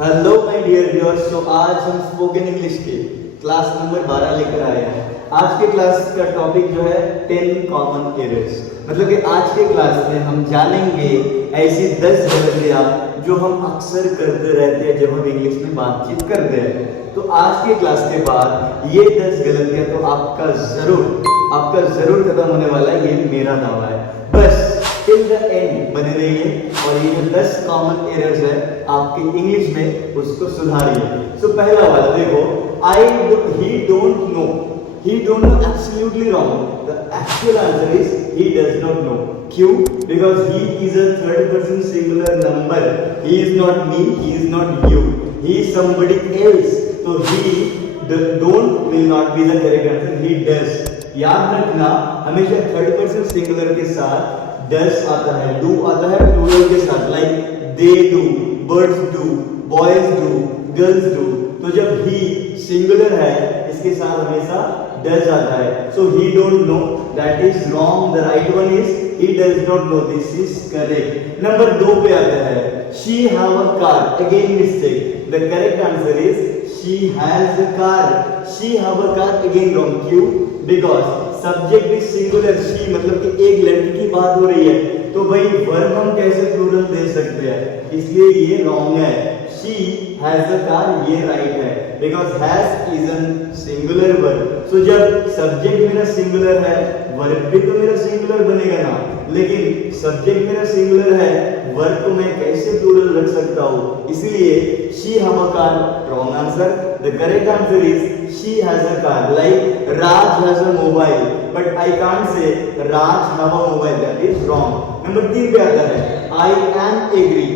Hello my dear viewers. तो आज हम स्पोकन इंग्लिश के क्लास नंबर 12 लेकर आए हैं। आज के क्लास का टॉपिक जो है 10 कॉमन एरर्स। मतलब कि आज के क्लास में हम जानेंगे ऐसी 10 गलतियां जो हम अक्सर करते रहते हैं जब हम इंग्लिश में बातचीत करते हैं। तो आज के क्लास के बाद ये 10 गलतियां तो आपका जरूर खत्म होने वाला है, ये मेरा दावा है। बस टिल द एंड बने रहिए और ये जो 10 कॉमन एरर्स है आपके इंग्लिश में उसको सुधारिए। सो पहला वाला देखो, he don't know absolutely wrong. The actual answer is he does not know. क्यों? Because he is a third person singular number. He is not me, he is not you, he is somebody else. तो don't will not be the correct answer, he does. याद रखना हमेशा third person singular के साथ does आता है, do आता है प्लूरल के साथ, like they do, birds do, boys do, girls do। तो जब he सिंगुलर है इसके साथ हमेशा does आता है। So he don't know, that is wrong. The right one is he does not know. This is correct। Number 2 पे आता है she have a car, again mistake। The correct answer is she has a car। she have a car, again wrong। क्यों? Because subject is singular, she मतलब कि एक लड़की की बात हो रही है, तो भाई वर्ब हम कैसे प्लूरल दे सकते हैं, इसलिए ये रॉन्ग है। she has a car ये राइट है, because has is an singular verb। so जब सब्जेक्ट मेरा सिंगुलर है वर्ब भी तो मेरा सिंगुलर बनेगा ना, लेकिन सब्जेक्ट मेरा सिंगुलर है वर्ब को मैं कैसे प्लूरल रख सकता हूँ, इसलिए she have a car wrong answer। the correct answer is she has a car। like Raj has a mobile, but I can't say Raj have a mobile, that is wrong। Number 3 पे आता है I am agree।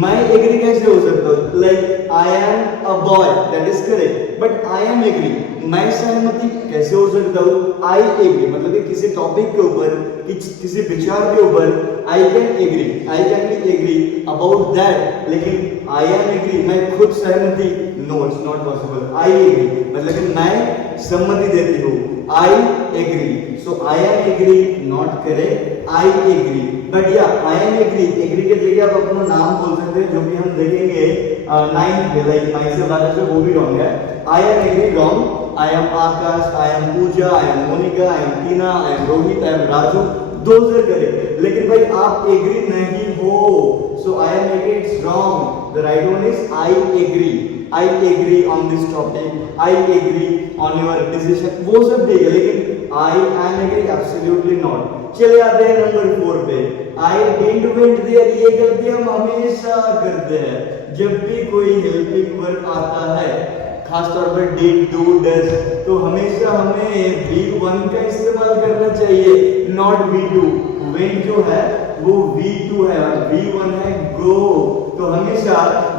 मैं agree कैसे हो सकता हूँ, like I am a boy, that is correct, but I am agree मैं सहमति कैसे हो सकता हूँ, आई एग्री मतलब कि किसी टॉपिक के ऊपर किसी विचार के ऊपर I can be agree about that, लेकिन आई एम एग्री मैं खुद सहमति, no it's not possible. I agree मतलब कि मैं सम्मति देती हूँ, I agree. So I am agree not correct, I agree. But या आई एम एग्री के जगह आप अपना नाम बोल सकते हैं, जो भी हम देखेंगे 9th में, लाइक 9 से 12 से, वो भी रॉन्ग है। I am agree wrong. I am Akash, I am Pooja, I am Monika, I am Tina, I am Rohit, I am Raju, those are correct. लेकिन भाई आप एग्री नहीं हो, so I am agree it's wrong. The right one is I agree. I agree on this topic, I agree on your decision, वो सब ठीक है, लेकिन I am agree absolutely not. चले आते हैं नंबर 4 पे, आई डिडंट वेंट देयर। ये गलती हम हमेशा करते हैं जब भी कोई हेल्पिंग वर्ब आता है, खासतौर पर डिड, डू, डज, तो हमेशा हमें V1 का इस्तेमाल करना चाहिए, नॉट V2। वेंट जो है वो V2 है और V1 है गो, तो हमेशा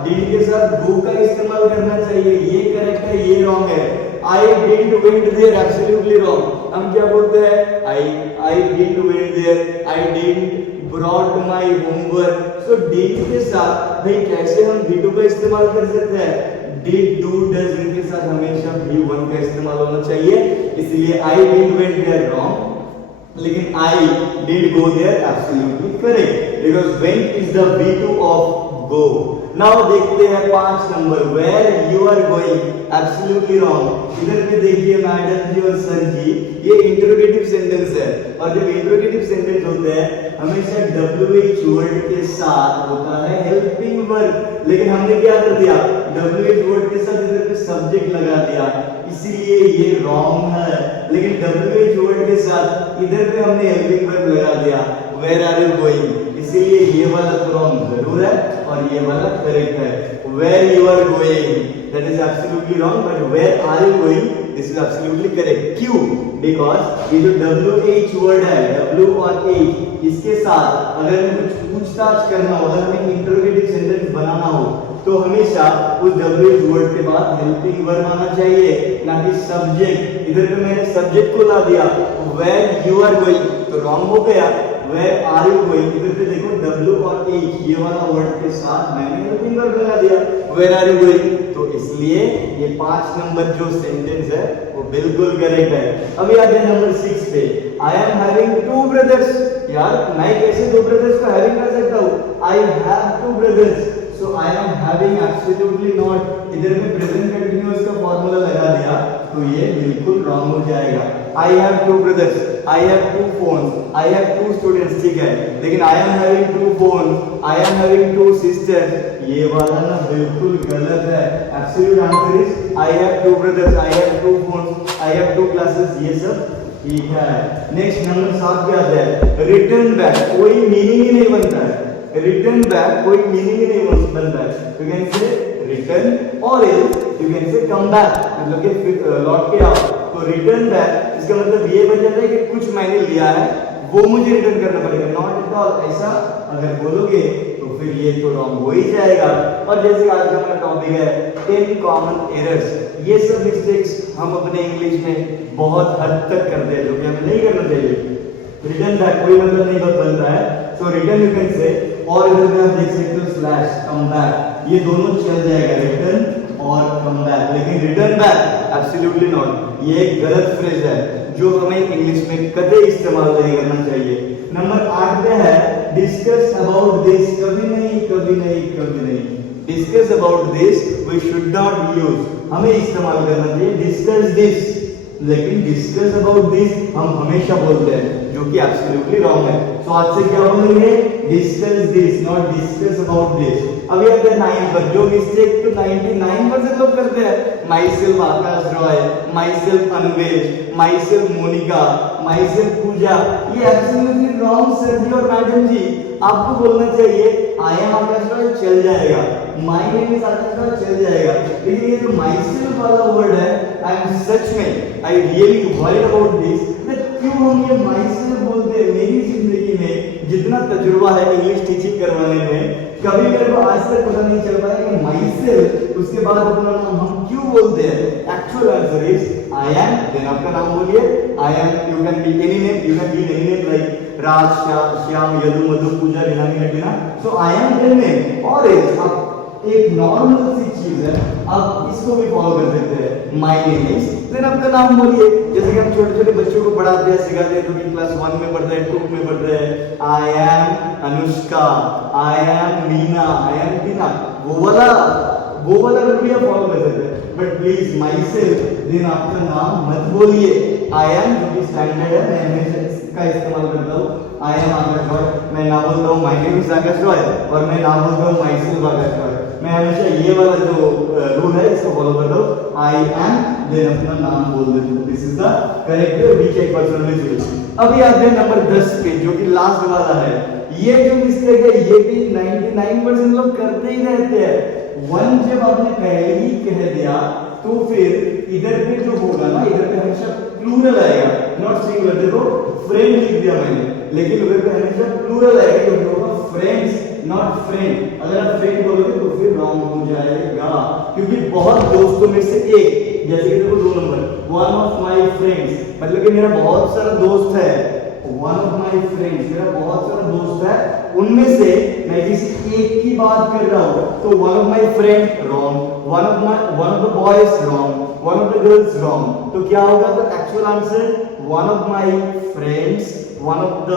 डिड के साथ गो का इस्तेमाल करना चाहिए। ये करेक्ट है, ये रॉन्ग है। I didn't went there, absolutely wrong। हम क्या बोलते हैं, I didn't went there, I didn't brought my homework। so did के साथ भाई कैसे हम V2 का इस्तेमाल कर सकते हैं, did, do, does इनके साथ हमेशा V1 का इस्तेमाल होना चाहिए, इसलिए I didn't went there wrong, लेकिन I did go there absolutely correct, because went is the V2 of go। Now देखते हैं 5 number, where you are going, absolutely wrong. इधर पे देखिए मैडम जी और सर जी, ये इंटरोगेटिव सेंटेंस है, और जब इंटरोगेटिव सेंटेंस होते हैं हमेशा WH वर्ड के साथ होता है हेल्पिंग वर्ब, लेकिन हमने क्या कर दिया, WH वर्ड के साथ इधर पे सब्जेक्ट लगा दिया, इसीलिए ये रॉन्ग है। लेकिन WH वर्ड के साथ इधर पे हमने हेल्पिंग वर्ब लगा दिया, वेयर आर यू गोइंग, इसीलिए ये वाला तो रॉन्ग जरूर है और ये वाला करेक्ट है। Where you are going, that is absolutely wrong, but where are you going, this is absolutely correct. क्यों? बिकॉज ये जो WH वर्ड है, W और H, इसके साथ अगर हमें कुछ पूछताछ करना हो, अगर हमें इंटरोगेटिव सेंटेंस बनाना हो, तो हमेशा उस WH वर्ड के बाद हेल्पिंग वर्ब आना चाहिए, ना कि सब्जेक्ट। इधर पे मैंने सब्जेक्ट को ला दिया, वेयर यू आर गोइंग, तो रॉन्ग हो गया। वेयर आर यू गोइंग, इधर पे देखो W और H, ये वाला वर्ड के साथ मैंने हेल्पिंग वर्ब लगा दिया, वेयर आर यू गोइंग, तो इसलिए ये 5 नंबर जो सेंटेंस है वो बिल्कुल करेक्ट है। अभी आते हैं नंबर 6 पे, आई एम हैविंग 2 ब्रदर्स। यार मैं कैसे 2 ब्रदर्स को हैविंग कर सकता हूँ, I have 2 brothers. So I am having absolutely not, इधर में प्रेजेंट कंटिन्यूअस का फॉर्मूला लगा दिया तो ये बिल्कुल रॉन्ग हो जाएगा। I have two brothers, I have two phones, I have two students, ठीक है, लेकिन I am having two phones, I am having two sisters, ये वाला ना बिल्कुल गलत है। Absolute answer is I have two brothers, I have two phones, I have two classes, ये सब ठीक है। नेक्स्ट नंबर 7 पे आता है रिटर्न बैक, कोई मीनिंग ही नहीं बनता है। रिटर्न बैक कोई मीनिंग ही नहीं बनता है। यू कैन से रिटर्न और else you can say come back, मतलब कि फिर लौट के आओ। तो रिटर्न बैक इसका मतलब ये बन जाता है कि कुछ मैंने लिया है वो मुझे रिटर्न करना पड़ेगा, नॉट एट ऑल। ऐसा अगर बोलोगे तो फिर ये तो रॉन्ग हो ही जाएगा। और जैसे आज का हमारा टॉपिक है 10 कॉमन एरर्स, ये सब मिस्टेक्स हम अपने इंग्लिश में बहुत हद तक करते हैं जो कि हमें नहीं करना चाहिए। रिटर्न बैक कोई मतलब नहीं बनता है, सो रिटर्न यू कैन से, और इधर में आप देख सकते हो स्लैश कम बैक, ये दोनों चल जाएगा, रिटर्न और कम बैक। लेकिन रिटर्न बैक एब्सोल्युटली नॉट, ये एक गलत फ्रेज है जो हमें इंग्लिश में कभी इस्तेमाल नहीं करना चाहिए। नंबर 8 पे है डिस्कस अबाउट दिस, कभी नहीं कभी नहीं कभी नहीं। Discuss about this we should not use, हमें इस्तेमाल करना चाहिए डिस्कस दिस, लेकिन डिस्कस अबाउट दिस हम हमेशा बोलते हैं जो कि एब्सोल्युटली रॉन्ग है। तो आज से क्या बोलेंगे, discuss this not discuss about this. अभी अगर 9 पर जो मिस्टेक तो 99% लोग करते हैं, myself Akash Roy, myself अनवेज, myself Monika, myself Pooja, ये एब्सोल्युटली रॉन्ग सर जी और मैडम जी। आपको बोलना चाहिए आई एम आकाश रॉय, चल जाएगा, माई नेम इज आकाश रॉय, चल जाएगा, लेकिन ये जो माई सेल्फ वाला वर्ड है, आई एम सच में I really worried about this, क्यों हम ये माई सेल्फ बोलते हैं। मेरी जिंदगी में जितना तजुर्बा है इंग्लिश टीचिंग करवाने में, कभी मेरे को आज तक पता नहीं चल पाया कि माई सेल्फ उसके बाद अपना नाम हम क्यों बोलते हैं। Actual answer is I am, then आपका नाम बोलिए, I am, you can be any name, you can be any name like Raj, Shyam, Yadu, Madhu, Pooja, Reena, Meena, so I am then name. और आप एक नॉर्मल सी चीज है, आप इसको भी फॉलो कर सकते हैं, माय नेम इज, देन आपका नाम बोलिए। जैसे कि हम छोटे छोटे बच्चों को पढ़ाते हैं, सिखाते हैं, तो कि क्लास 1 में पढ़ते हैं, 2 में पढ़ते हैं, I am Anushka, I am Meena, I am Tina, वो वाला रूल भी आप फॉलो कर सकते हैं। But please myself, then आपका नाम मत बोलिए। आई एम जो कि स्टैंडर्ड है, मैं हमेशा इसका इस्तेमाल करता हूँ, आई एम आकाश रॉय, मैं ना बोलता हूँ माय नेम इज आकाश रॉय, और मैं ना बोलता हूँ माई सेल्फ आकाश रॉय। मैं हमेशा ये वाला जो रूल है इसको फॉलो करता हूँ, आई एम, देन अपना नाम बोल देता हूँ। This is the correct way, we check personality. अभी आते हैं नंबर 10 पे जो कि लास्ट वाला है। ये जो मिस्टेक है ये भी 99% लोग करते ही रहते हैं। 1 जब आपने पहले ही कह दिया तो फिर इधर पे जो होगा ना, इधर पे हमेशा प्लूरल आएगा, नॉट सिंगुलर। देखो फ्रेंड लिख दिया मैंने, लेकिन उधर पे हमेशा प्लूरल आएगा क्योंकि होगा फ्रेंड्स नॉट फ्रेंड। अगर आप फ्रेंड बोलोगे तो फिर रॉन्ग हो जाएगा, क्योंकि बहुत दोस्तों में से एक, जैसे कि देखो 2 number, one of my friends, मतलब कि मेरा बहुत सारा दोस्त है, वन ऑफ माय फ्रेंड्स, मेरा बहुत सारा दोस्त है, उनमें से मैं किसी एक की बात कर रहा हूं, तो one of my friend wrong, one of the boys wrong, one of the girls wrong. तो क्या होगा, तो actual answer one of my friends, one of the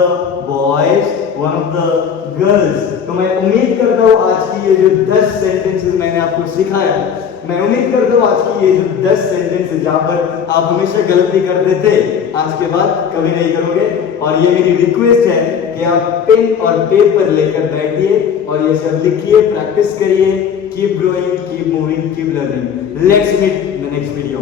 boys, one of the girls. तो मैं उम्मीद करता हूँ आज की ये जो 10 सेंटेंसेस मैंने आपको सिखाया, मैं उम्मीद करता हूँ आज की ये जो 10 सेंटेंसेस जहाँ पर आप हमेशा गलती करते थे, आज के बाद कभी नहीं करोगे। और ये मेरी रिक्वेस्ट है कि आप पेन और पेपर लेकर बैठिए और ये सब लिखिए, प्रैक्टिस करिए। Keep growing, keep moving, keep learning. Let's meet in the next video.